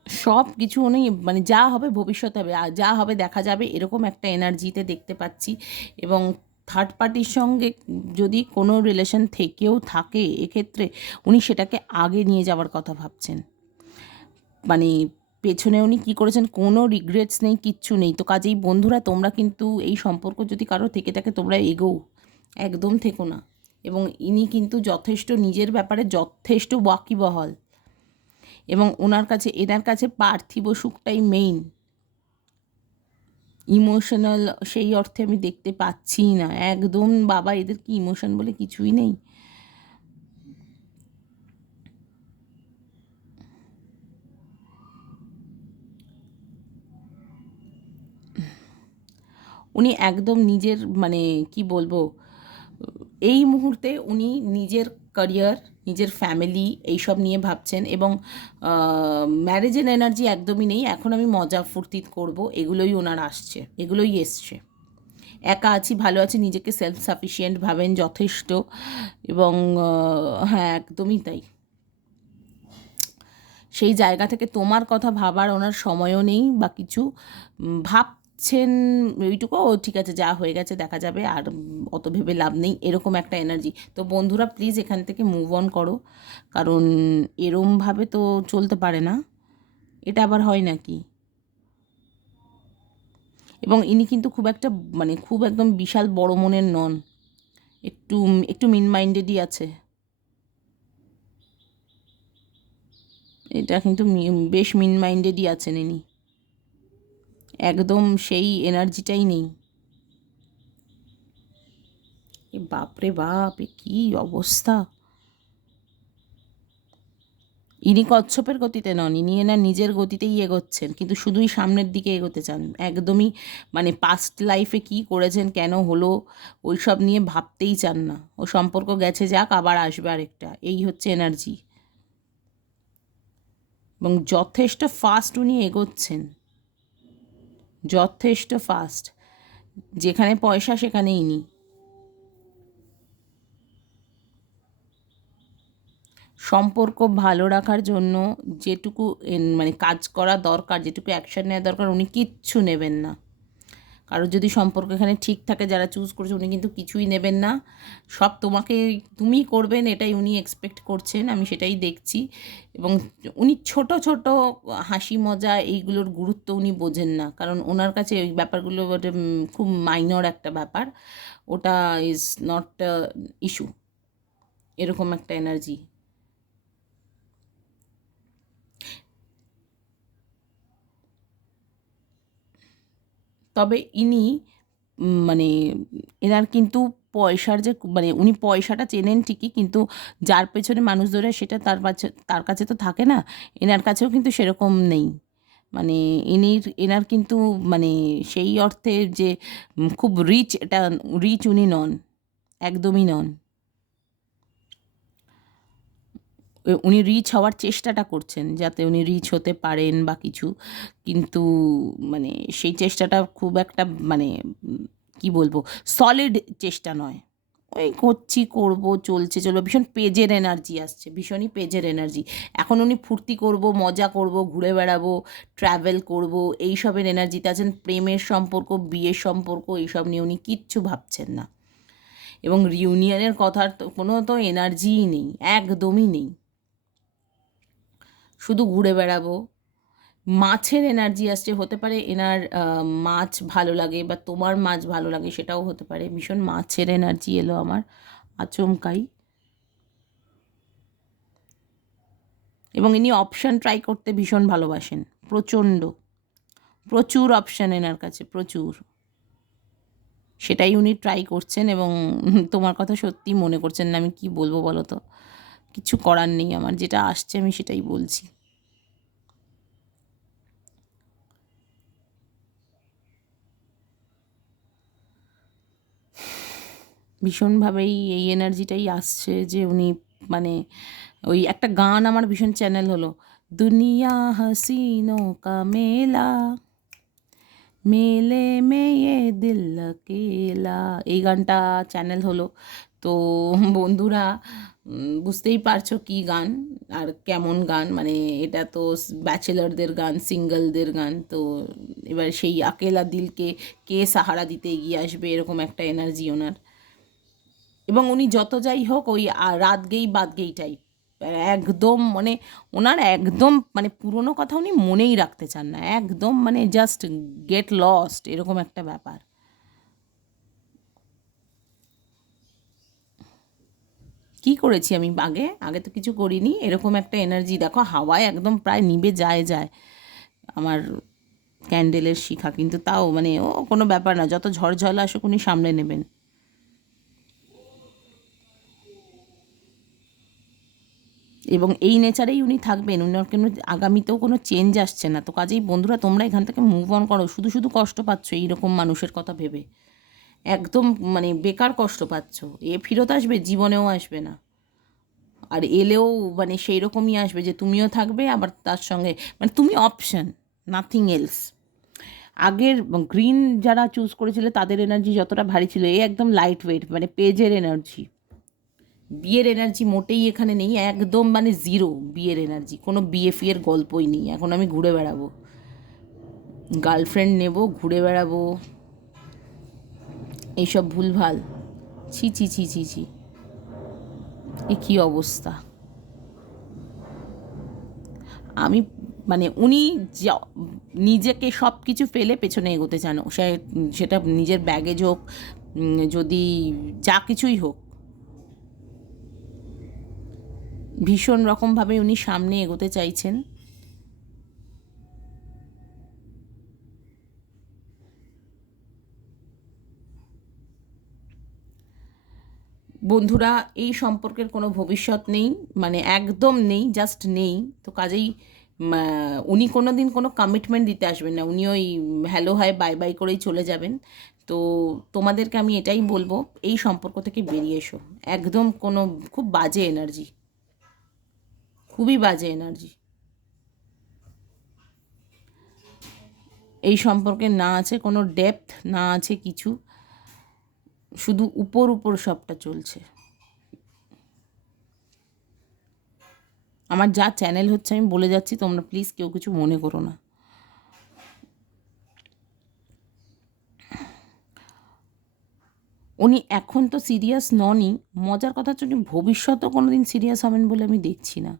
সব কিছু উনি মানে যা হবে ভবিষ্যতে হবে, আর যা হবে দেখা যাবে, এরকম একটা এনার্জিতে দেখতে পাচ্ছি। এবং থার্ড পার্টির সঙ্গে যদি কোনো রিলেশন থেকেও থাকে, এক্ষেত্রে উনি সেটাকে আগে নিয়ে যাওয়ার কথা ভাবছেন। মানে পেছনে উনি কী করেছেন কোনো রিগ্রেটস নেই, কিচ্ছু নেই। তো কাজেই বন্ধুরা, তোমরা কিন্তু এই সম্পর্ক যদি কারো থেকে থাকে, তোমরা এগোও, একদম থেকো না। এবং ইনি কিন্তু যথেষ্ট নিজের ব্যাপারে যথেষ্ট ওয়াকিবহাল, এবং এনার কাছে পার্থিব সুখটাই মেইন, ইমোশনাল সেই অর্থে আমি দেখতে পাচ্ছি না একদম। বাবা, এদের কি ইমোশন বলে কিছুই নেই। উনি একদম নিজের মানে কি বলবো, এই মুহূর্তে উনি নিজের ক্যারিয়ার, নিজের ফ্যামিলি এইসব নিয়ে ভাবছেন। এবং ম্যারেজের এনার্জি একদমই নেই। এখন আমি মজা ফুর্তি করব, এগুলোই ওনার আসছে, এগুলোই এসছে। একা আছি, ভালো আছি, নিজেকে সেলফ সাফিসিয়েন্ট ভাবেন যথেষ্ট। এবং হ্যাঁ, একদমই তাই। সেই জায়গা থেকে তোমার কথা ভাবার ওনার সময়ও নেই বা কিছু। ভাবছেন ওইটুকু, ও ঠিক আছে, যা হয়ে গেছে দেখা যাবে, আর অত ভেবে লাভ নেই, এরকম একটা এনার্জি। তো বন্ধুরা, প্লিজ এখান থেকে মুভ অন করো, কারণ এরমভাবে তো চলতে পারে না, এটা আবার হয় নাকি। এবং ইনি কিন্তু খুব একটা মানে খুব একদম বিশাল বড় মনের নন, একটু একটু মিন মাইন্ডেডই আছে। এটা কিন্তু বেশ মিন মাইন্ডেডই আছেন ইনি, একদম সেই এনার্জিটাই নেই। এ বাপরে বাপ, এ কী অবস্থা! ইনি কচ্ছপের গতিতে নন, ইনি এনার নিজের গতিতেই এগোচ্ছেন, কিন্তু শুধুই সামনের দিকে এগোতে চান, একদমই মানে পাস্ট লাইফে কী করেছেন, কেন হলো, ওই সব নিয়ে ভাবতেই চান না। ও সম্পর্ক গেছে, যাক, আবার আসবে আরেকটা, এই হচ্ছে এনার্জি। এবং যথেষ্ট ফাস্ট উনি এগোচ্ছেন, যথেষ্ট ফাস্ট। যেখানে পয়সা সেখানে ইনি। সম্পর্ক ভালো রাখার জন্য যেটুকু মানে কাজ করা দরকার, যেটুকু অ্যাকশন নেওয়া দরকার, উনি কিচ্ছু নেবেন না। কারোর যদি সম্পর্ক এখানে ঠিক থাকে, যারা চুজ করছে, উনি কিন্তু কিছুই নেবেন না, সব তোমাকে তুমিই করবেন এটাই উনি এক্সপেক্ট করছেন, আমি সেটাই দেখছি। এবং উনি ছোট ছোট হাসি মজা এইগুলোর গুরুত্ব উনি বোঝেন না, কারণ ওনার কাছে ওই ব্যাপারগুলো খুব মাইনর একটা ব্যাপার, ওটা ইজ নট ইস্যু, এরকম একটা এনার্জি। তবে ইনি মানে এনার কিন্তু পয়সার যে মানে উনি পয়সাটা চেনেন ঠিকই, কিন্তু যার পেছনে মানুষ ধরে সেটা তার কাছে তো থাকে না, এনার কাছেও কিন্তু সেরকম নেই। মানে এনার কিন্তু মানে সেই অর্থে যে খুব রিচ, এটা রিচ উনি নন, একদমই নন। উনি রিচ হওয়ার চেষ্টাটা করছেন যাতে উনি রিচ হতে পারেন বা কিছু, কিন্তু মানে সেই চেষ্টাটা খুব একটা মানে কি বলবো, সলিড চেষ্টা নয়। ওই করবো চলছে চলো, ভীষণ পেজের এনার্জি আসছে, ভীষণই পেজের এনার্জি। এখন উনি ফুর্তি করব, মজা করব, ঘুরে বেড়াবো, ট্রাভেল করব, এইসবের এনার্জিতে আছেন। প্রেমের সম্পর্ক, বিয়ের সম্পর্ক, এইসব নিয়ে উনি কিচ্ছু ভাবছেন না। এবং রিউনিয়নের কথার তো কোনো তো এনার্জিই নেই, একদমই নেই। শুধু ঘুরে বেড়াবো। মাছের এনার্জি আসছে, হতে পারে এনার মাছ ভালো লাগে বা তোমার মাছ ভালো লাগে, সেটাও হতে পারে। ভীষণ মাছের এনার্জি এলো আমার, আচমকাই। এবং ইনি অপশান ট্রাই করতে ভীষণ ভালোবাসেন, প্রচণ্ড, প্রচুর অপশান এনার কাছে, প্রচুর। সেটাই উনি ট্রাই করছেন এবং তোমার কথা সত্যি মনে করছেন না। আমি কি বলবো বলো তো, কিছু করার নেই, আমার যেটা আসছে আমি সেটাই বলছি। ভীষণভাবেই এই এনার্জিটাই আসছে যে উনি মানে ওই একটা গান আমার ভীষণ চ্যানেল হলো, দুনিয়া হাসিনো কা মেলা, মেলে মে ये দিল अकेला, এই গানটা চ্যানেল হলো। তো বন্ধুরা বুঝতেই পারছো কি গান আর কেমন গান, মানে এটা তো ব্যাচেলারদের গান, সিঙ্গেলদের গান। তো এবার সেই আকেলা দিলকে কে সাহারা দিতে এগিয়ে আসবে, এরকম একটা এনার্জি ওনার। এবং উনি যত যাই হোক ওই রাত গেই বাদ গেই টাইপ, একদম মানে ওনার একদম মানে পুরনো কথা উনি মনেই রাখতে চান না, একদম মানে জাস্ট গেট লস্ট, এরকম একটা ব্যাপার। কি করেছি আমি আগে আগে তো কিছু করিনি, এরকম একটা এনার্জি দেখো, হাওয়ায় একদম প্রায় নিভে যায় যায় আমার ক্যান্ডেলের শিখা, কিন্তু তাও মানে ও কোনো ব্যাপার না, যত ঝড় আসুক উনি সামলে নেবেন। এবং এই নেচারেই উনি থাকবেন, উনার কোনো আগামীতেও কোনো চেঞ্জ আসছে না। তো কাজেই বন্ধুরা, তোমরা এখান থেকে মুভ অন করো, শুধু শুধু কষ্ট পাচ্ছ এইরকম মানুষের কথা ভেবে, একদম মানে বেকার কষ্ট পাচ্ছ। এ ফেরত আসবে, জীবনেও আসবে না। আর এলেও মানে সেই রকমই আসবে যে তুমিও থাকবে আবার তার সঙ্গে, মানে তুমি অপশন, নাথিং এলস। আগের গ্রিন যারা চুজ করেছিল তাদের এনার্জি যতটা ভারী ছিল, এ একদম লাইট ওয়েট, মানে পেজের এনার্জি। বিয়ের এনার্জি মোটেই এখানে নেই, একদম মানে জিরো বিয়ের এনার্জি, কোনো বিয়ে ফিয়ের গল্পই নেই। এখন আমি ঘুরে বেড়াবো, গার্লফ্রেন্ড নেব, ঘুরে বেড়াবো, এইসব ভুলভাল। ছি ছি ছি ছি ছি, এ কী অবস্থা! আমি মানে উনি নিজেকে সব কিছু ফেলে পেছনে এগোতে চান, সেটা নিজের ব্যাগেজ হোক, যদি যা কিছুই হোক, ভীষণ রকমভাবে উনি সামনে এগোতে চাইছেন। বন্ধুরা, এই সম্পর্কের কোনো ভবিষ্যৎ নেই, মানে একদম নেই, জাস্ট নেই। তো কাজেই উনি কোনো দিন কোনো কমিটমেন্ট দিতে আসবেন না, উনি ওই হ্যালো হাই বাই বাই করেই চলে যাবেন। তো তোমাদেরকে আমি এটাই বলবো, এই সম্পর্ক থেকে বেরিয়ে এসো, একদম কোনো খুব বাজে এনার্জি, খুবই বাজে এনার্জি এই সম্পর্কে, না আছে কোনো ডেপথ, না আছে কিছু, শুধু উপর উপর সবটা চলছে। আমার যা চ্যানেল হচ্ছে আমি বলে যাচ্ছি, তোমরা প্লিজ কেউ কিছু মনে করো না। উনি এখন তো সিরিয়াস ননই, মজার কথা হচ্ছে উনি ভবিষ্যতেও কোনো দিন সিরিয়াস হবেন বলে আমি দেখছি না।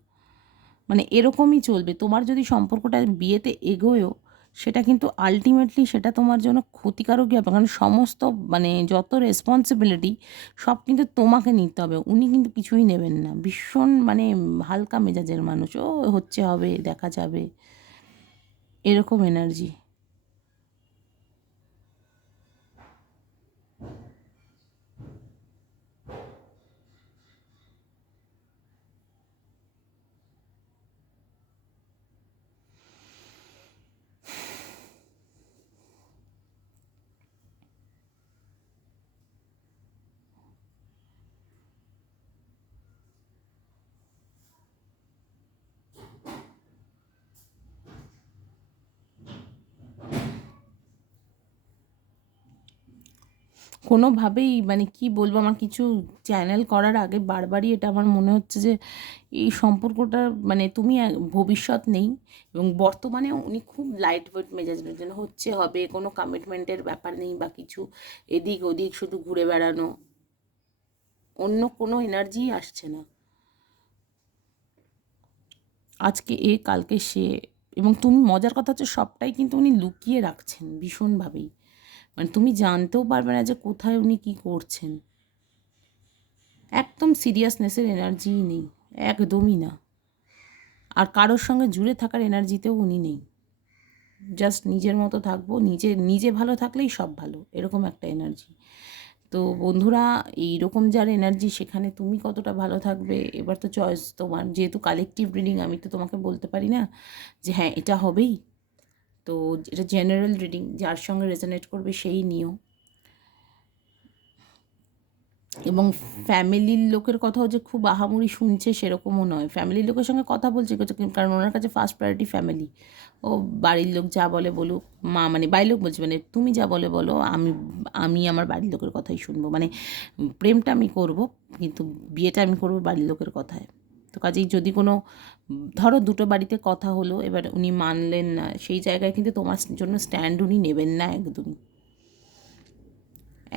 মানে এরকমই চলবে। তোমার যদি সম্পর্কটা বিয়েতে এগোয়ও, সেটা কিন্তু আল্টিমেটলি সেটা তোমার জন্য ক্ষতিকারকই হবে, কারণ সমস্ত মানে যত রেসপন্সিবিলিটি সব কিন্তু তোমাকে নিতে হবে। উনি কিন্তু কিছুই নেবেন না, ভীষণ মানে হালকা মেজাজের মানুষ, ও হচ্ছে হবে দেখা যাবে, এরকম এনার্জি। কোনোভাবেই মানে কি বলবো, আমার কিছু চ্যানেল করার আগে বারবারই এটা আমার মনে হচ্ছে যে এই সম্পর্কটা মানে তুমি ভবিষ্যৎ নেই, এবং বর্তমানে উনি খুব লাইট ওয়েট মেজাজের জন্য হচ্ছে হবে, কোনো কমিটমেন্টের ব্যাপার নেই বা কিছু, এদিক ওদিক শুধু ঘুরে বেড়ানো, অন্য কোনো এনার্জি আসছে না। আজকে এ কালকে সে, এবং তুমি মজার কথা হচ্ছে সবটাই কিন্তু উনি লুকিয়ে রাখছেন ভীষণভাবেই, মানে তুমি জানতেও পারবে না যে কোথায় উনি কী করছেন। একদম সিরিয়াসনেসের এনার্জিই নেই, একদমই না। আর কারোর সঙ্গে জুড়ে থাকার এনার্জিতেও উনি নেই। জাস্ট নিজের মতো থাকবো, নিজে ভালো থাকলেই সব ভালো, এরকম একটা এনার্জি। তো বন্ধুরা, এইরকম যার এনার্জি সেখানে তুমি কতটা ভালো থাকবে এবার তো চয়েস তোমার। যেহেতু কালেকটিভ রিডিং, আমি তো তোমাকে বলতে পারি না যে হ্যাঁ এটা হবেই। তো এটা জেনারেল রিডিং, যার সঙ্গে রেজোনেট করবে সেই নিও। এবং ফ্যামিলির লোকের কথাও যে খুব আহামরি শুনছে সেরকমও নয়, ফ্যামিলির লোকের সঙ্গে কথা বলছে, কারণ ওনার কাছে ফার্স্ট প্রায়োরিটি ফ্যামিলি। ও বাড়ির লোক যা বলে বলুক, মা মানে বাড়ির লোক বলছে মানে তুমি যা বলে বলো, আমি আমি আমার বাড়ির লোকের কথাই শুনবো, মানে প্রেমটা আমি করব কিন্তু বিয়েটা আমি করবো বাড়ির লোকের কথায়। তো কাজেই যদি কোনো ধরো দুটো বাড়িতে কথা হলো, এবার উনি মানলেন না, সেই জায়গায় কিন্তু তোমার জন্য স্ট্যান্ড উনি নেবেন না, একদমই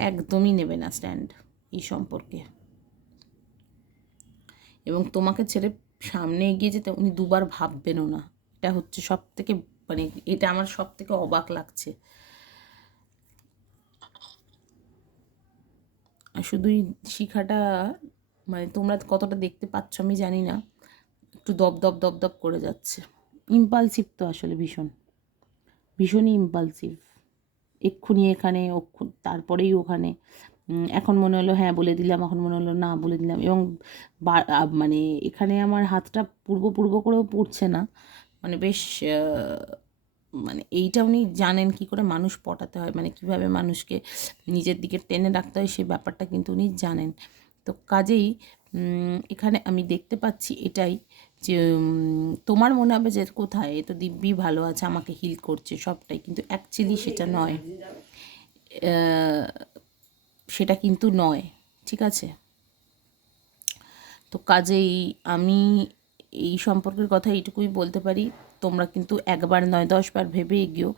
একদমই নেবে না স্ট্যান্ড এই সম্পর্কে। এবং তোমাকে ছেড়ে সামনে এগিয়ে যেতে উনি দুবার ভাববেনও না। এটা হচ্ছে সব থেকে মানে এটা আমার সব থেকে অবাক লাগছে। আর শুধুই শিখাটা মানে তোমরা কতটা দেখতে পাচ্ছ আমি জানি না, একটু দপ দপ দপ দপ করে যাচ্ছে। ইম্পালসিভ তো আসলে ভীষণ, ভীষণই ইম্পালসিভ। এক্ষুনি এখানে তারপরেই ওখানে, এখন মনে হলো হ্যাঁ বলে দিলাম, এখন মনে হলো না বলে দিলাম, এবং মানে এখানে আমার হাতটা পূর্ব পূর্ব করেও পড়ছে না, মানে বেশ মানে এইটা উনি জানেন কী করে মানুষ পটাতে হয়, মানে কিভাবে মানুষকে নিজের দিকে টেনে রাখতে হয়, সেই ব্যাপারটা কিন্তু উনি জানেন। তো কাজেই এখানে আমি দেখতে পাচ্ছি এটাই যে তোমার মনে হবে যে কোথায় এ তো দিব্যি ভালো আছে, আমাকে হিল করছে সবটাই, কিন্তু অ্যাকচুয়ালি সেটা নয়, সেটা কিন্তু নয়, ঠিক আছে? তো কাজেই আমি এই সম্পর্কের কথা এইটুকুই বলতে পারি, তোমরা কিন্তু একবার নয় 10বার ভেবে এগিয়েও।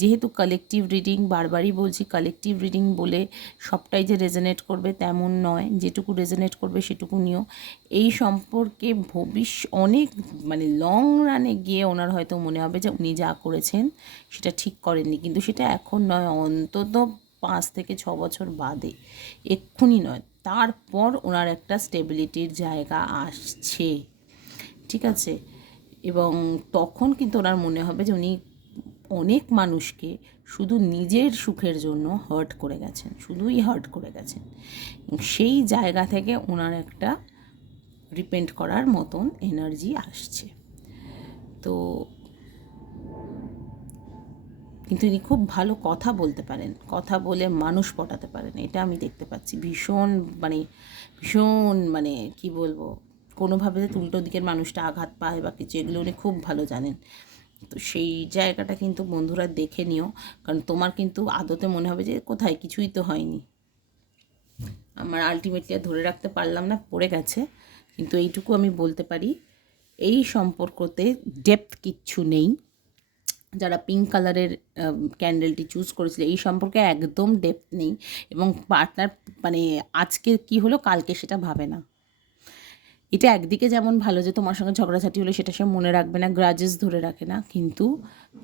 যেহেতু কালেকটিভ রিডিং, বারবারই বলছি কালেকটিভ রিডিং বলে সবটাই যে রেজোনেট করবে তেমন নয়, যেটুকু রেজোনেট করবে সেটুকু নিও। এই সম্পর্কে অনেক মানে লং রানে গিয়ে ওনার হয়তো মনে হবে যে উনি যা করেছেন সেটা ঠিক করেননি, কিন্তু সেটা এখন নয়, অন্তত 5 থেকে 6 বছর বাদে, এক্ষুনি নয়। তারপর ওনার একটা স্টেবিলিটির জায়গা আসছে, ঠিক আছে? এবং তখন কিন্তু ওনার মনে হবে যে উনি অনেক মানুষকে শুধু নিজের সুখের জন্য হার্ট করে গেছেন, শুধুই হার্ট করে গেছেন। সেই জায়গা থেকে ওনার একটা রিপেন্ট করার মতন এনার্জি আসছে। তো কিন্তু ইনি খুব ভালো কথা বলতে পারেন, কথা বলে মানুষ পটাতে পারেন, এটা আমি দেখতে পাচ্ছি। ভীষণ মানে কি বলবো, কোনোভাবে যে উল্টো দিকের মানুষটা আঘাত পায় বা কিছু, এগুলো উনি খুব ভালো জানেন। তো সেই জায়গাটা কিন্তু বন্ধুরা দেখে নিও, কারণ তোমার কিন্তু আদতে মনে হবে যে কোথায় কিছুই তো হয়নি, আমার আলটিমেটলি আর ধরে রাখতে পারলাম না, পড়ে গেছে। কিন্তু এইটুকু আমি বলতে পারি, এই সম্পর্কতে ডেপথ কিচ্ছু নেই, যারা পিঙ্ক কালারের ক্যান্ডেলটি চুজ করেছিল এই সম্পর্কে একদম ডেপথ নেই, এবং পার্টনার মানে আজকে কি হলো কালকে সেটা ভাবে না। এটা একদিকে যেমন ভালো যে তোমার সঙ্গে ঝগড়াঝাটি হলে সেটা সে মনে রাখবে না, গ্রাজেস ধরে রাখে না, কিন্তু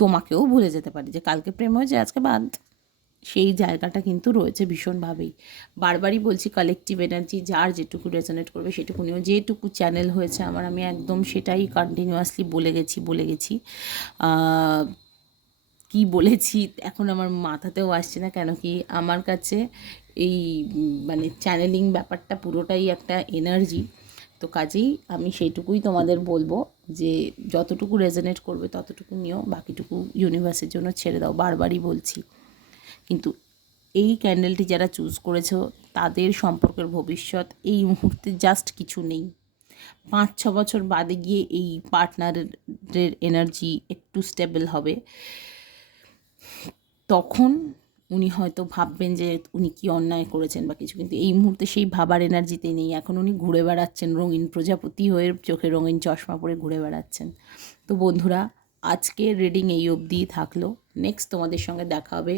তোমাকেও ভুলে যেতে পারে যে কালকে প্রেম হয়েছে আজকে বাদ, সেই জায়গাটা কিন্তু রয়েছে ভীষণভাবেই। বারবারই বলছি কালেকটিভ এনার্জি যার যেটুকু রেজোনেট করবে সেটুকু নিও। যেটুকু চ্যানেল হয়েছে আমার আমি একদম সেটাই কন্টিনিউয়াসলি বলে গেছি। কি বলেছি এখন আমার মাথাতেও আসছে না, কেন কি আমার কাছে এই মানে চ্যানেলিং ব্যাপারটা পুরোটাই একটা এনার্জি। তো কাজেই আমি সেইটুকুই তোমাদের বলবো যে যতটুকু রেজোনেট করবে ততটুকু নিও, বাকিটুকু ইউনিভার্সের জন্য ছেড়ে দাও, বারবারই বলছি। কিন্তু এই ক্যান্ডেলটি যারা চুজ করেছো তাদের সম্পর্কের ভবিষ্যৎ এই মুহূর্তে জাস্ট কিছু নেই। 5-6 বছর বাদে গিয়ে এই পার্টনারের এনার্জি একটু স্টেবল হবে, তখন উনি হয়তো ভাববেন যে উনি কি অন্যায় করেছেন বা কিছু, কিন্তু এই মুহূর্তে সেই ভাবার এনার্জিতে নেই। এখন উনি ঘুরে বেড়াচ্ছেন রঙিন প্রজাপতি হয়ে, চোখে রঙিন চশমা পরে ঘুরে বেড়াচ্ছেন। তো বন্ধুরা, আজকের রিডিং এই অবধিই থাকলো। নেক্সট তোমাদের সঙ্গে দেখা হবে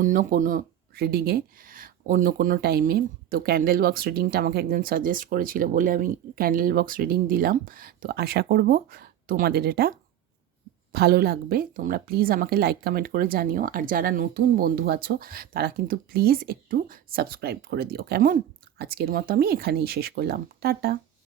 অন্য কোনো রিডিংয়ে, অন্য কোনো টাইমে। তো ক্যান্ডেল বক্স রিডিংটা আমাকে একজন সাজেস্ট করেছিল বলে আমি ক্যান্ডেল বক্স রিডিং দিলাম। তো আশা করব তোমাদের এটা ভালো লাগবে। তোমরা প্লিজ আমাকে লাইক কমেন্ট করে জানিও, আর যারা নতুন বন্ধু আছো তারা কিন্তু প্লিজ একটু সাবস্ক্রাইব করে দিও, কেমন? আজকের মতো আমি এখানেই শেষ করলাম, টাটা।